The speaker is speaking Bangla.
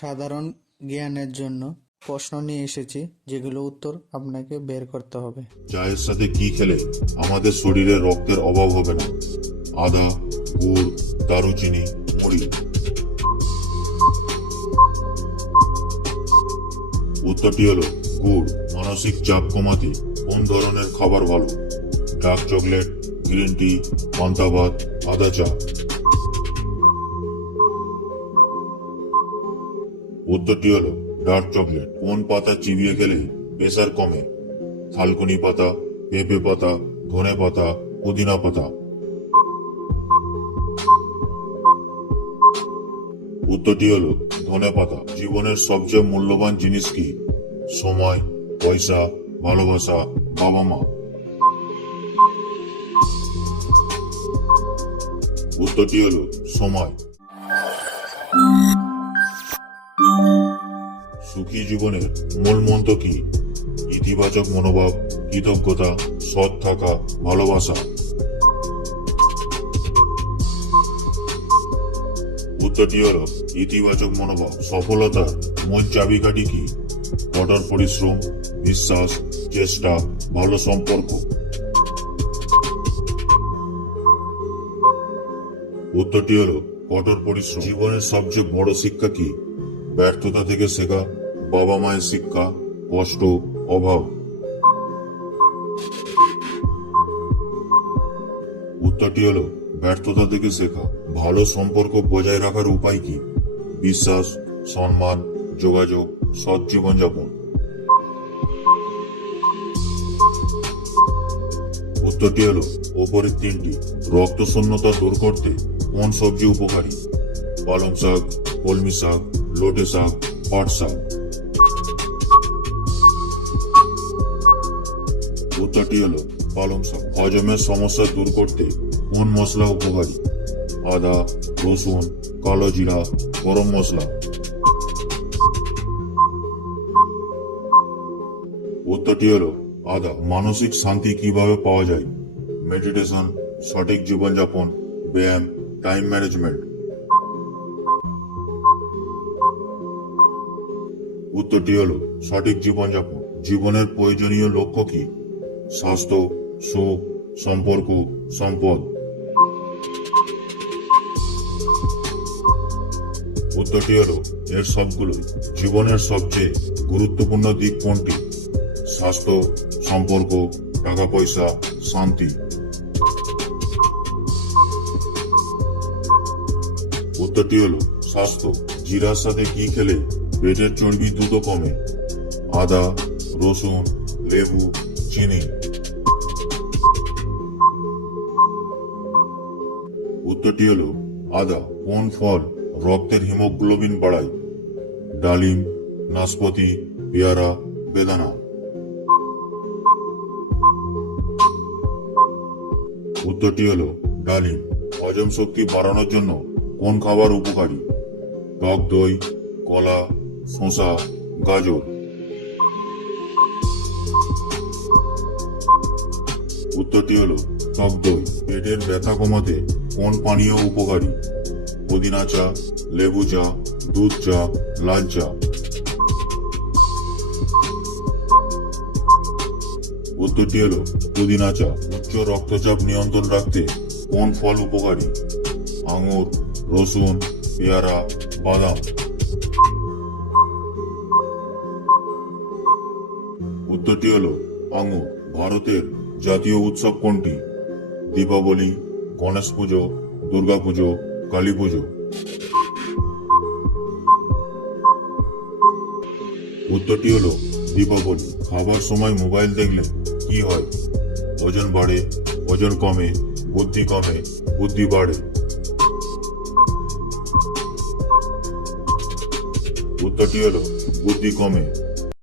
সাধারণ জ্ঞানের জন্য প্রশ্ন নিয়ে এসেছি, যেগুলো উত্তর আপনাকে বের করতে হবে। চায়ের সাথে কি খেলে আমাদের শরীরে রক্তের অভাব হবে না? আদা, গুড়, দারুচিনি, মুড়ি। উত্তরটি হলো গুড়। মানসিক চাপ কমাতে কোন ধরনের খাবার ভালো? ডার্ক চকলেট, গ্রিন টি, পান্তা ভাত, আদা চা। উত্তরটি হলো ডার্ক চকলেট। কোন পাতা চিবিয়ে খেলে প্রেসার কমে? থালকুনি পাতা, পেঁপে পাতা, ধনে পাতা, পুদিনা পাতা। উত্তরটি হলো ধনে পাতা। জীবনের সবচেয়ে মূল্যবান জিনিস কি? সময়, পয়সা, ভালোবাসা, বাবা মা। উত্তরটি হলো সময়। সুখী জীবনের মূল মন্ত্র কি? ইতিবাচক মনোভাব, কৃতজ্ঞতা, সৎ থাকা, ভালোবাসা। উত্তরটি হলো ইতিবাচক মনোভাব। সফলতার মূল চাবিকাঠি কি? কঠোর পরিশ্রম, বিশ্বাস, চেষ্টা, ভালো সম্পর্ক। উত্তরটি হলো কঠোর পরিশ্রম। জীবনের সবচেয়ে বড় শিক্ষা কি? ব্যর্থতা থেকে শেখা, বাবা মায়ের শিক্ষা, কষ্ট, অভাব। উত্তরটি হলো ব্যর্থতা থেকে শেখা। ভালো সম্পর্ক বজায় রাখার উপায় কি? বিশ্বাস, সম্মান, যোগাযোগ, সৎ জীবনযাপন। উত্তরটি হলো উপরের তিনটি। রক্ত শূন্যতা দূর করতে কোন সবজি উপকারী? পালং শাক, কলমি শাক, লোটে শাক, পাট শাক। উত্তরটি হলো পালং শাক। হজমের সমস্যা দূর করতে কোন মশলা উপকারী? আদা, রসুন, কালো জিরা, গরম মশলা। উত্তরটি হলো আদা। মানসিক শান্তি কিভাবে পাওয়া যায়? মেডিটেশন, সঠিক জীবনযাপন, ব্যায়াম, টাইম ম্যানেজমেন্ট। উত্তরটি হলো সঠিক জীবনযাপন। জীবনের প্রয়োজনীয় লক্ষ্য কি? স্বাস্থ্য, সুখ, সম্পর্ক, সম্পদ। উত্তরটি হলো এর সবগুলোই। জীবনের সবচেয়ে গুরুত্বপূর্ণ দিক কোনটি? স্বাস্থ্য, সম্পর্ক, টাকা পয়সা, শান্তি। উত্তরটি হলো স্বাস্থ্য। জিরার সাথে কি খেলে পেটের চর্বি দ্রুত কমে? আদা, রসুন, লেবু, চিনি। উত্তরটি হলো আদা। কোন ফল রক্তের হিমোগ্লোবিন বাড়ায়? ডালিম, নাশপাতি, পেয়ারা, বেদানা। উত্তরটি হলো ডালিম। হজম শক্তি বাড়ানোর জন্য কোন খাবার উপকারী? টক দই, কলা, শসা, গাজর। উত্তরটি হলো টক দই। পেটের ব্যথা কমাতে কোন পানীয় উপকারী? পুদিনা চা, লেবু চা, দুধ চা, লাল চা। উত্তরটি হলো পুদিনা চা। উচ্চ রক্তচাপ নিয়ন্ত্রণ রাখতে কোন ফল উপকারী? আঙুর, রসুন, পেয়ারা, বাদাম। উত্তরটি হলো আঙুর। ভারতের জাতীয় উৎসব কোনটি? দীপাবলি, গণেশ পুজো, দুর্গা পুজো, কালী পুজো। উত্তরটি হলো দীপাবলি। খাবার সময় মোবাইল দেখলে কি হয়? ওজন বাড়ে, ওজন কমে, বুদ্ধি কমে, বুদ্ধি বাড়ে। উত্তরটি হলো বুদ্ধি কমে।